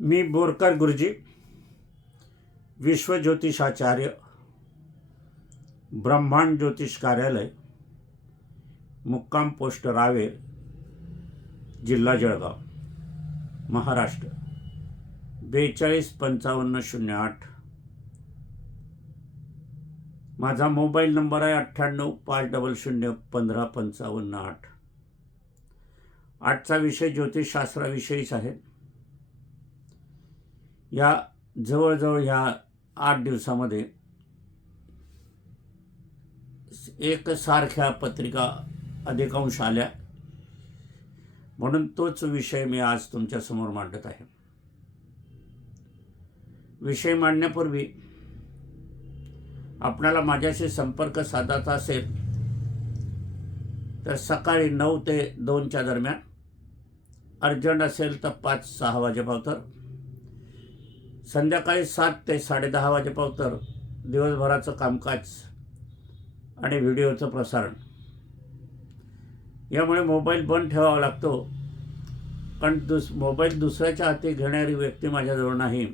मी बोरकर गुरुजी विश्वज्योतिषाचार्य ब्रह्मांड ज्योतिष कार्यालय मुक्काम पोस्ट रावे जिल्हा जळगाव महाराष्ट्र. बेचाळीस पंचावन्न शून्य आठ. माझा मोबाईल नंबर आहे अठ्ठ्याण्णव पाच डबल शून्य पंधरा पंचावन्न आठ. आजचा विषय ज्योतिषशास्त्राविषयीच आहे. या जवळजवळ ह्या आठ दिवसामध्ये एक सारख्या पत्रिका अधिकांश आल्या. म्हणून तोच विषय मी आज तुमच्यासमोर मांडत आहे. विषय मांडण्यापूर्वी आपल्याला माझ्याशी संपर्क साधायचा असेल तर सकाळी नऊ ते दोनच्या दरम्यान. अर्जंट असेल तर पाच सहा वाजेपावतर संध्याकाळी सात ते साडेदहा वाजेपावतर दिवसभराचं कामकाज आणि व्हिडिओचं प्रसारण. यामुळे मोबाईल बंद ठेवावा लागतो. पण दुस मोबाईल दुसऱ्याच्या हाती घेणारी व्यक्ती माझ्याजवळ नाही.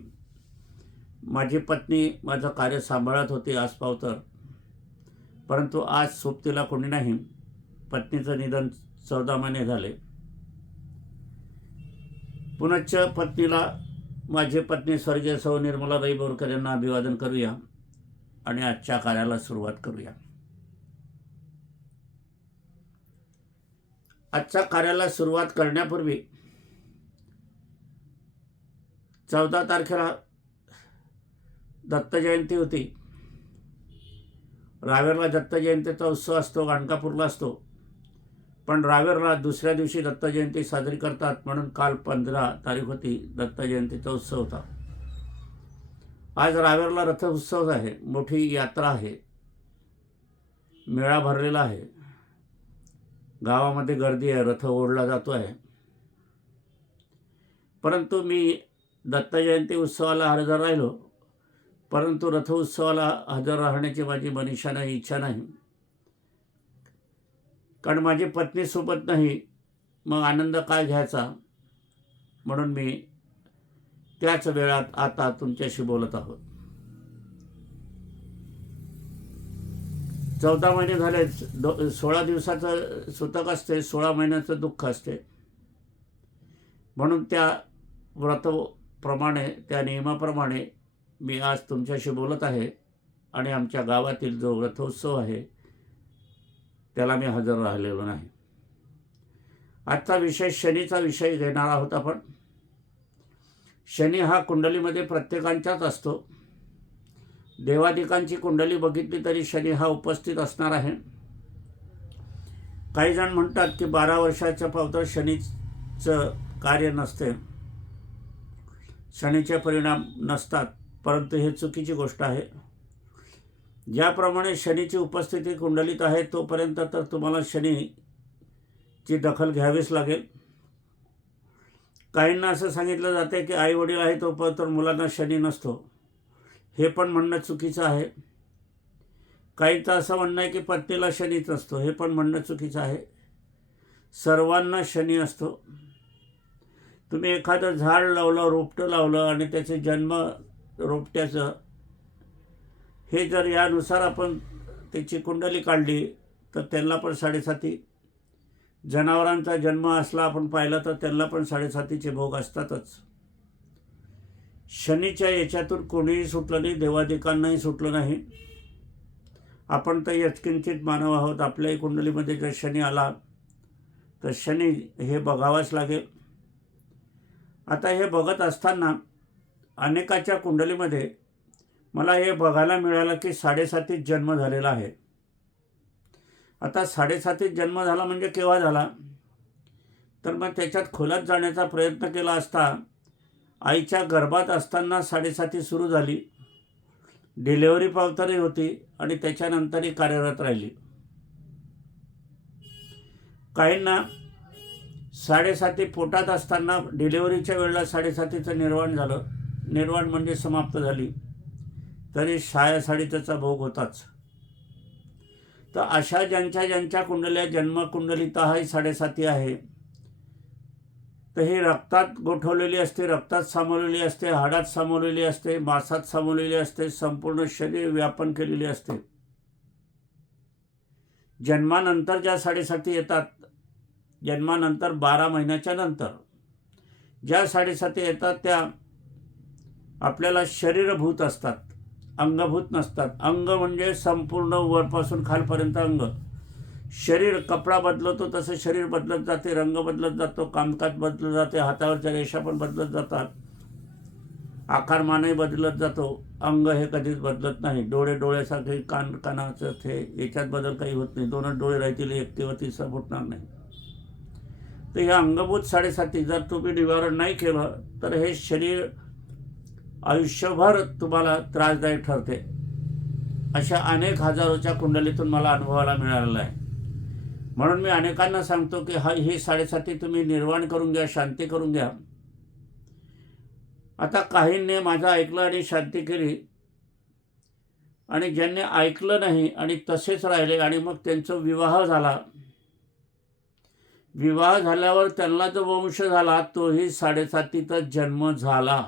माझी पत्नी माझं कार्य सांभाळत होती आसपावतर परंतु आज सोबतीला कोणी नाही. पत्नीचं निधन चौदा महिने झाले. पुनश्च पत्नीला माझी पत्नी स्वर्गीय सौ निर्मलाबाई बोरकर यांना अभिवादन करूया आणि आजच्या कार्याला सुरुवात करूया. आजच्या कार्याला सुरुवात करण्यापूर्वी चौदा तारखेला दत्त जयंती होती. रावेरला दत्त जयंतीचा उत्सव असतो गाणकापूरला असतो. पण रावेरला दुसऱ्या दिवशी दत्त जयंती साजरी करतात म्हणून काल पंधरा तारीख होती. दत्त जयंतीचा उत्सव होता. आज रावेरला रथ उत्सव आहे. मोठी यात्रा आहे. मेळा भरलेला आहे. गावामध्ये गर्दी आहे. रथ ओढला जातो आहे. परंतु मी दत्त जयंती उत्सवाला हजर राहिलो. परंतु रथ उत्सवाला हजर राहण्याची माझी मनीषा इच्छा नाही. कारण माझी पत्नी सोबत नाही. मग आनंद काय घ्यायचा? म्हणून मी त्याच वेळात आता तुमच्याशी बोलत आहोत. चौदा महिने झाले दो सोळा दिवसाचं सुतक असते सोळा महिन्याचं दुःख असते. म्हणून त्या व्रतप्रमाणे त्या नियमाप्रमाणे मी आज तुमच्याशी बोलत आहे आणि आमच्या गावातील जो रथोत्सव आहे त्याला मी हजर राहिलेलो नाही. आजचा विषय शनीचा विषय घेणार आहोत आपण. शनी हा कुंडलीमध्ये प्रत्येकांच्याच असतो. देवादिकांची कुंडली बघितली तरी शनी हा उपस्थित असणार आहे. काही जण म्हणतात की बारा वर्षाच्या पावतर शनीचं कार्य नसते. शनीचे परिणाम नसतात परंतु हे चुकीची गोष्ट आहे. ज्याप्रमाणे शनीची उपस्थिती कुंडलीत आहे तोपर्यंत तर तुम्हाला शनीची दखल घ्यावीच लागेल. काहींना असं सांगितलं जाते की आई वडील आहे तोपर्यंत मुलांना शनी नसतो. हे पण म्हणणं चुकीचं आहे. काहींचं असं म्हणणं आहे की पत्नीला शनीच नसतो हे पण म्हणणं चुकीचं आहे. सर्वांना शनी असतो. तुम्ही एखादं झाड लावलं रोपटं लावलं आणि त्याचे जन्म रोपट्याचं हे जर यानुसार आपण त्याची कुंडली काढली तर त्यांना पण साडेसाती. जनावरांचा जन्म असला आपण पाहिला तर त्यांना पण साडेसातीचे भोग असतातच. शनीच्या याच्यातून कोणीही सुटलं नाही देवादिकांनाही सुटलं नाही. आपण तर यचकिंचित मानव आहोत आपल्याही कुंडलीमध्ये जर शनी आला तर शनी हे बघावंच लागेल. आता हे बघत असताना अनेकाच्या कुंडलीमध्ये मला हे बघायला मिळालं की साडेसातीत जन्म झालेला आहे. आता साडेसातीत जन्म झाला म्हणजे केव्हा झाला? तर मग त्याच्यात खोलात जाण्याचा प्रयत्न केला असता आईच्या गर्भात असताना साडेसाती सुरू झाली. डिलेवरी पावतरी होती आणि त्याच्यानंतरही कार्यरत राहिली. काहींना साडेसाती पोटात असताना डिलेवरीच्या वेळेला साडेसातीचं निर्वाण झालं. निर्वाण म्हणजे समाप्त झाली. तरी शाळा त्याचा भोग होताच. तर अशा ज्यांच्या ज्यांच्या कुंडल्या जन्मकुंडलीत ही साडेसाती आहे. तर ही रक्तात गोठवलेली असते रक्तात सामावलेली असते हाडात सामावलेली असते मासात सामावलेली असते संपूर्ण शरीर व्यापन केलेली असते. जन्मानंतर ज्या साडेसाती येतात जन्मानंतर बारा महिन्याच्या नंतर. ज्या साडेसाती येतात त्या आपल्याला शरीरभूत असतात. अंगभूत नसतात. अंग म्हणजे संपूर्ण वरपासून खालपर्यंत अंग. शरीर कपडा बदलतो तसं शरीर बदलत जाते रंग बदलत जातो कामकाज बदलत जाते हातावरच्या रेषा पण बदलत जातात. आकारमानही बदलत जातो. अंग हे कधीच बदलत नाही. डोळे डोळ्यासारखे कान कानाचं हे याच्यात बदल काही होत नाही. दोनच डोळे राहतील एक किंवा तिसरा फुटणार नाही. तर ह्या अंगभूत साडेसाती जर तुम्ही निवारण नाही केलं तर हे शरीर आयुष्यभर तुम्हाला त्रासदायक ठरते. अशा अनेक हजारोच्या कुंडलीतून मला अनुभवाला मिळालेला आहे. म्हणून मी अनेकांना सांगतो की हा ही साडेसाती तुम्ही निर्वाण करून घ्या शांती करून घ्या. आता काहींनी माझं ऐकलं आणि शांती केली. आणि ज्यांनी ऐकलं नाही आणि तसेच राहिले आणि मग त्यांचा विवाह झाला. विवाह झाल्यावर त्यांना जो वंश झाला तोही साडेसातीतच जन्म झाला.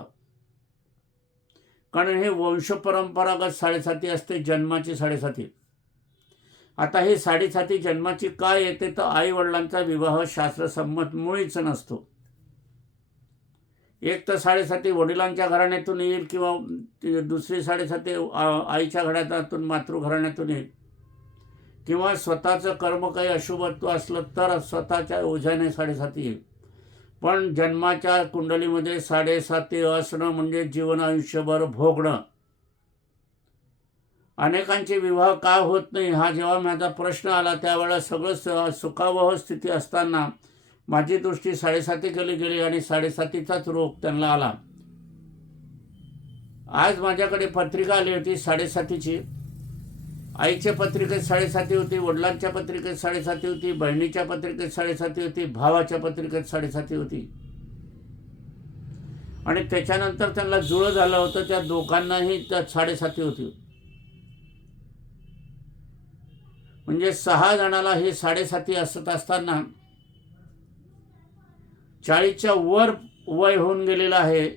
कारण हे वंशपरंपरागत साडेसाती असते जन्माची साडेसाती. आता हे साडेसाती जन्माची काय येते तर आई वडिलांचा विवाह शास्त्रसंमत मुळीच नसतो. एक तर साडेसाती वडिलांच्या घराण्यातून येईल किंवा दुसरी साडेसाती आईच्या घराण्यातून मातृघराण्यातून येईल. किंवा स्वतःचं कर्म काही अशुभत्व असलं तर स्वतःच्या ओझ्याने साडेसाती येईल. पण जन्माच्या कुंडलीमध्ये साडेसाती असणं म्हणजे जीवन आयुष्यभर भोगणं. अनेकांचे विवाह का होत नाही हा जेव्हा माझा प्रश्न आला त्यावेळेला सगळं सुखावह स्थिती असताना माझी दृष्टी साडेसाती केली गेली आणि साडेसातीचाच रोग त्यांना आला. आज माझ्याकडे पत्रिका आली होती साडेसातीची. आईच्या पत्रिकेत साडेसाती होती वडिलांच्या पत्रिकेत साडेसाती होती बहिणीच्या पत्रिकेत साडेसाती होती भावाच्या पत्रिकेत साडेसाती होती. आणि त्याच्यानंतर त्यांना जुळं झालं होतं त्या दोघांनाही त्यात साडेसाती होती. म्हणजे सहा जणाला हे साडेसाती असत असताना चाळीसच्या वर वय होऊन गेलेलं आहे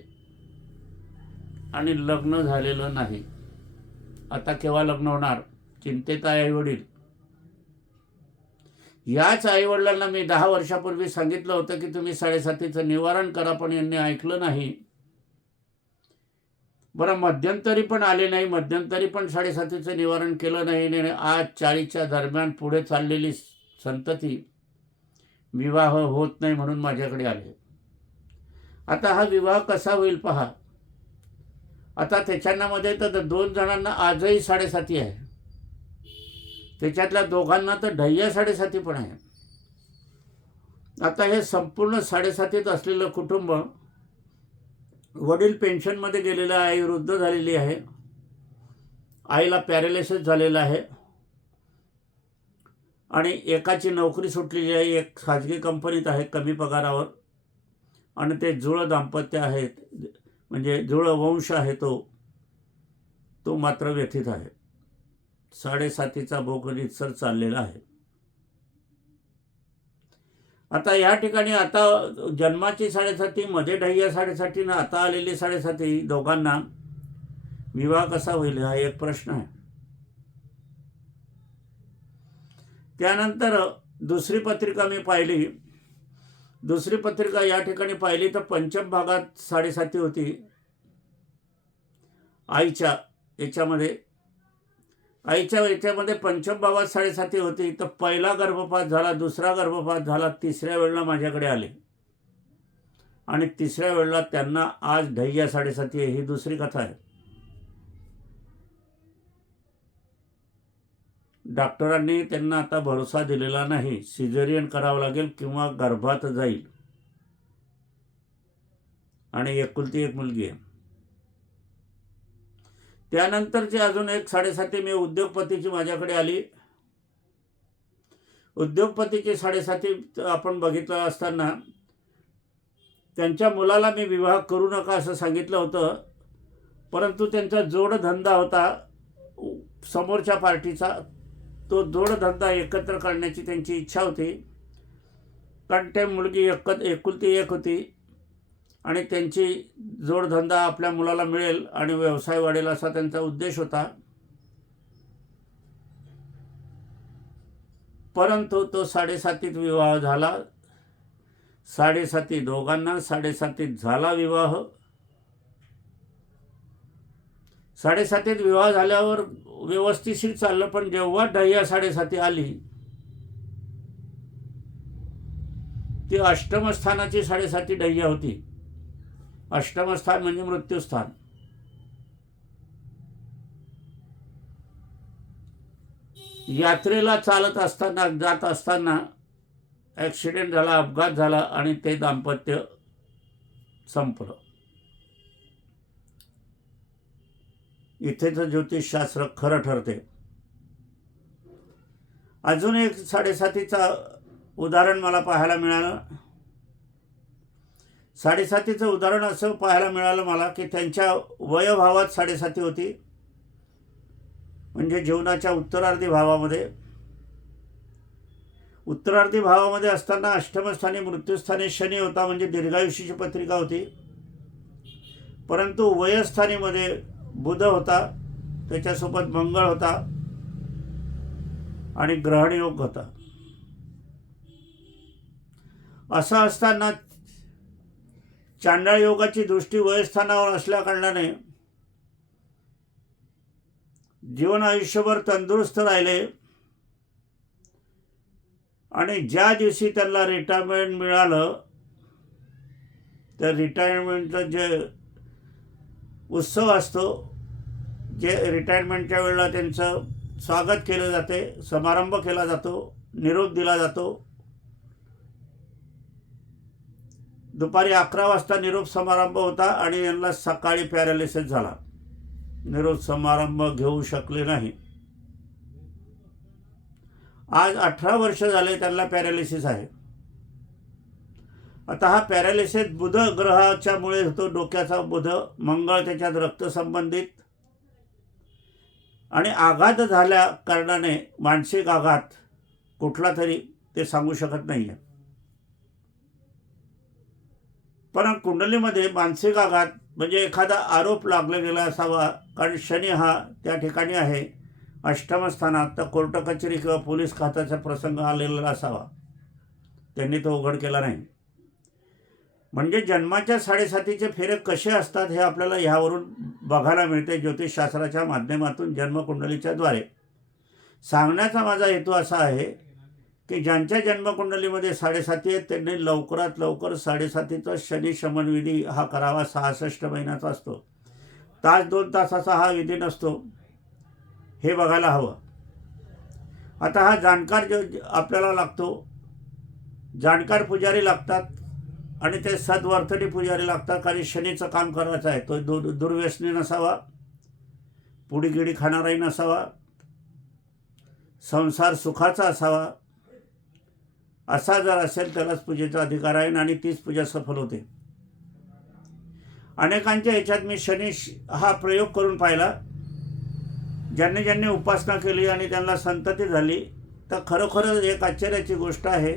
आणि लग्न झालेलं नाही. आता केव्हा लग्न होणार? चिंतेत आहे आईवडील. याच आईवडिलांना मी दहा वर्षापूर्वी सांगितलं होतं की तुम्ही साडेसातीचं निवारण करा पण यांनी ऐकलं नाही. बरं मध्यंतरी पण आले नाही मध्यंतरी पण साडेसातीचं निवारण केलं नाही आणि आज चाळीच्या दरम्यान पुढे चाललेली संतती विवाह होत नाही म्हणून माझ्याकडे आले. आता हा विवाह कसा होईल पहा. आता त्याच्यामध्ये तर दोन जणांना आजही साडेसाती आहे. त्याच्यातल्या दोघांना तर ढय्या साडेसाती पण आहे. आता हे संपूर्ण साडेसातीत असलेलं कुटुंब वडील पेन्शनमध्ये गेलेलं आई वृद्ध झालेली आहे आईला पॅरालिसिस झालेलं आहे आणि एकाची नोकरी सुटलेली आहे एक खाजगी कंपनीत आहे कमी पगारावर आणि ते जुळं दाम्पत्य आहेत म्हणजे जुळं वंश आहे तो तो मात्र व्यथित आहे. साडेसातीचा भोग सर चाललेला आहे. आता या ठिकाणी आता जन्माची साडेसाती मध्ये ढय्या साडेसाती ना आता आलेली साडेसाती दोघांना विवाह कसा होईल हा एक प्रश्न आहे. त्यानंतर दुसरी पत्रिका मी पाहिली. दुसरी पत्रिका या ठिकाणी पाहिली तर पंचम भागात साडेसाती होती. आईच्या याच्यामध्ये आईच्या याच्यामध्ये पंचम भावात साडेसाती होती तर पहिला गर्भपात झाला दुसरा गर्भपात झाला तिसऱ्या वेळेला माझ्याकडे आले. आणि तिसऱ्या वेळेला त्यांना आज ढय्या साडेसाती आहे ही दुसरी कथा आहे. डॉक्टरांनी त्यांना आता भरोसा दिलेला नाही सिझेरियन करावं लागेल किंवा गर्भात जाईल. आणि एकुलती एक मुलगी आहे. त्यानंतरची अजून एक साडेसाती मी उद्योगपतीची माझ्याकडे आली. उद्योगपतीची साडेसाती आपण बघितलं असताना त्यांच्या मुलाला मी विवाह करू नका असं सांगितलं होतं परंतु त्यांचा जोडधंदा होता समोरच्या पार्टीचा. तो जोडधंदा एकत्र करण्याची त्यांची इच्छा होती. कारण ते मुलगी एकत एकुलती एक होती. आणि त्यांची जोडधंदा आपल्या मुलाला मिळेल आणि व्यवसाय वाढेल असा त्यांचा उद्देश होता. परंतु तो साडेसातीत विवाह झाला. साडेसाती दोघांना साडेसातीत झाला विवाह. साडेसातीत विवाह झाल्यावर व्यवस्थितशीर चाललं पण जेव्हा ढय्या साडेसाती आली ती अष्टमस्थानाची साडेसाती ढय्या होती. अष्टमस्थान म्हणजे मृत्यूस्थान. यात्रेला चालत असताना जात असताना ॲक्सिडेंट झाला अपघात झाला आणि ते दाम्पत्य संपलं. इथेच ज्योतिषशास्त्र खरं ठरते. अजून एक साडेसातीचा उदाहरण मला पाहायला मिळालं. साडेसातीचं उदाहरण असं पाहायला मिळालं मला की त्यांच्या वयभावात साडेसाती होती. म्हणजे जीवनाच्या उत्तरार्धी भावामध्ये. उत्तरार्धी भावामध्ये असताना अष्टमस्थानी मृत्यूस्थानी शनी होता म्हणजे दीर्घायुषीची पत्रिका होती. परंतु वयस्थानीमध्ये बुध होता त्याच्यासोबत मंगळ होता आणि ग्रहणयोग होता. असं असताना चांडाळ योगाची दृष्टी वयस्थानावर असल्या कारणाने जीवन आयुष्यभर तंदुरुस्त राहिले. आणि ज्या दिवशी त्यांना रिटायरमेंट मिळालं तर रिटायरमेंटचं जे उत्सव असतो जे रिटायरमेंटच्या वेळेला त्यांचं स्वागत केलं जाते समारंभ केला जातो निरोप दिला जातो दुपारी अकरा वाजता निरोप समारंभ होता आणि यांना सकाळी पॅरालिसिस झाला. निरोप समारंभ घेऊ शकले नाही. आज अठरा वर्ष झाले त्यांना पॅरालिसिस आहे. आता हा पॅरालिसिस बुध ग्रहाच्यामुळे होतो डोक्याचा बुध मंगळ त्याच्यात रक्तसंबंधित आणि आघात झाल्या कारणाने मानसिक आघात कुठला तरी ते सांगू शकत नाही आहे पण कुंडलीमध्ये मानसिक आघात म्हणजे एखादा आरोप लागला गेला असावा कारण शनी हा त्या ठिकाणी आहे अष्टमस्थानात तर कोर्ट कचेरी किंवा पोलीस खात्याचा प्रसंग आलेला असावा. त्यांनी तो उघड केला नाही. म्हणजे जन्माच्या साडेसातीचे फेरे कसे असतात हे आपल्याला ह्यावरून बघायला मिळते ज्योतिषशास्त्राच्या माध्यमातून जन्मकुंडलीच्या द्वारे. सांगण्याचा माझा हेतू असा आहे की ज्यांच्या जन्मकुंडलीमध्ये साडेसाती आहेत त्यांनी लवकरात लवकर साडेसातीचा शनी शमनविधी हा करावा सहासष्ट महिन्याचा असतो. तास दोन तासाचा हा विधी नसतो. हे बघायला हवं. आता हा जाणकार जो आपल्याला लागतो. जाणकार पुजारी लागतात आणि ते सद्वर्थनी पुजारी लागतात कारण शनीचं काम करायचं आहे. तो दु दुर्व्यसनी नसावा. पुडीगिडी खाणाराही नसावा. संसार सुखाचा असावा. असा जर असेल त्यालाच पूजेचा अधिकार आहे आणि तीच पूजा सफल होते. अनेकांच्या ह्याच्यात मी शनी हा प्रयोग करून पाहिला. ज्यांनी ज्यांनी उपासना केली आणि त्यांना संतती झाली तर खरोखरच एक आश्चर्याची गोष्ट आहे.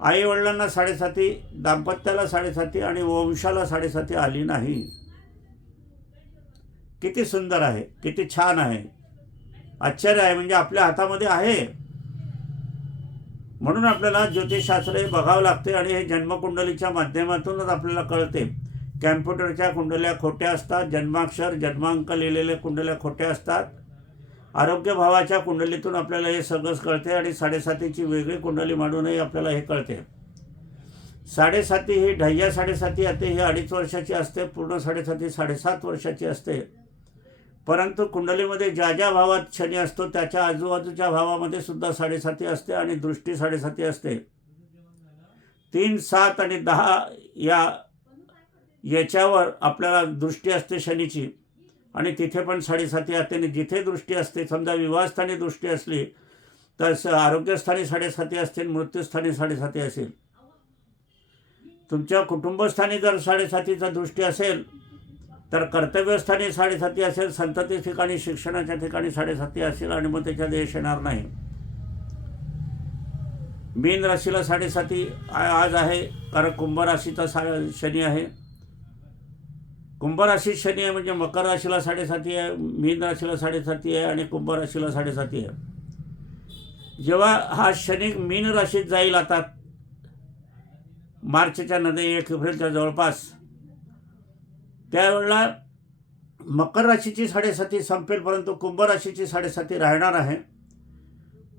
आईवडिलांना साडेसाती दाम्पत्याला साडेसाती आणि वंशाला साडेसाती आली नाही. किती सुंदर आहे किती छान आहे. आश्चर्य आहे म्हणजे आपल्या हातामध्ये आहे. म्हणून आपल्याला ज्योतिषशास्त्र हे बघावं लागते आणि हे जन्मकुंडलीच्या माध्यमातूनच आपल्याला कळते. कॅम्प्युटरच्या कुंडल्या खोट्या असतात जन्माक्षर जन्मांक लिहिलेल्या कुंडल्या खोट्या असतात. आरोग्यभावाच्या कुंडलीतून आपल्याला हे सगळंच कळते आणि साडेसातीची वेगळी कुंडली मांडूनही आपल्याला हे कळते. साडेसाती ही ढय्या साडेसाती येते ही अडीच वर्षाची असते पूर्ण साडेसाती साडेसात वर्षाची असते. परंतु कुंडलीमध्ये ज्या ज्या भावात शनी असतो त्याच्या आजूबाजूच्या भावामध्ये सुद्धा साडेसाती असते आणि दृष्टी साडेसाती असते. तीन सात आणि दहा या याच्यावर आपल्याला दृष्टी असते शनीची. आणि तिथे पण साडेसाती असते आणि जिथे दृष्टी असते समजा विवाहस्थानी दृष्टी असली तर स आरोग्यस्थानी साडेसाती असते मृत्यूस्थानी साडेसाती असेल. तुमच्या कुटुंबस्थानी जर साडेसातीचा दृष्टी असेल तर कर्तव्यस्थानी साडेसाती असेल संतती ठिकाणी शिक्षणाच्या ठिकाणी साडेसाती असेल आणि मग त्याच्या देश येणार नाही. मीन राशीला साडेसाती आज आहे कारण कुंभ राशीचा सा शनी आहे. कुंभ राशीत शनी आहे म्हणजे मकर राशीला साडेसाती आहे मीन राशीला साडेसाती आहे आणि कुंभ राशीला साडेसाती आहे. जेव्हा हा शनी मीन राशीत जाईल आता मार्चच्या नदी एक एप्रिलच्या जवळपास त्यावेळेला मकर राशीची साडेसाती संपेल परंतु कुंभ राशीची साडेसाती राहणार आहे.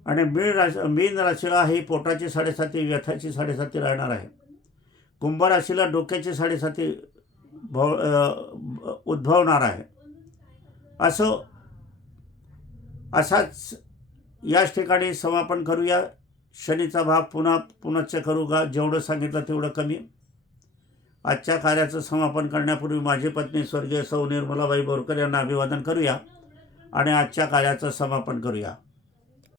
आणि मीन राशी मीन राशीला ही पोटाची साडेसाती व्यथाची साडेसाती राहणार आहे. कुंभ राशीला डोक्याची साडेसाती भव उद्भवणार आहे. असं असाच याच ठिकाणी समापन करूया. शनीचा भाग पुन्हा पुनश्च करू का जेवढं सांगितलं तेवढं कमी. आजच्या कार्याचं समापन करण्यापूर्वी माझी पत्नी स्वर्गीय सौ निर्मलाबाई बोरकर यांना अभिवादन करूया आणि आजच्या कार्याचं समापन करूया.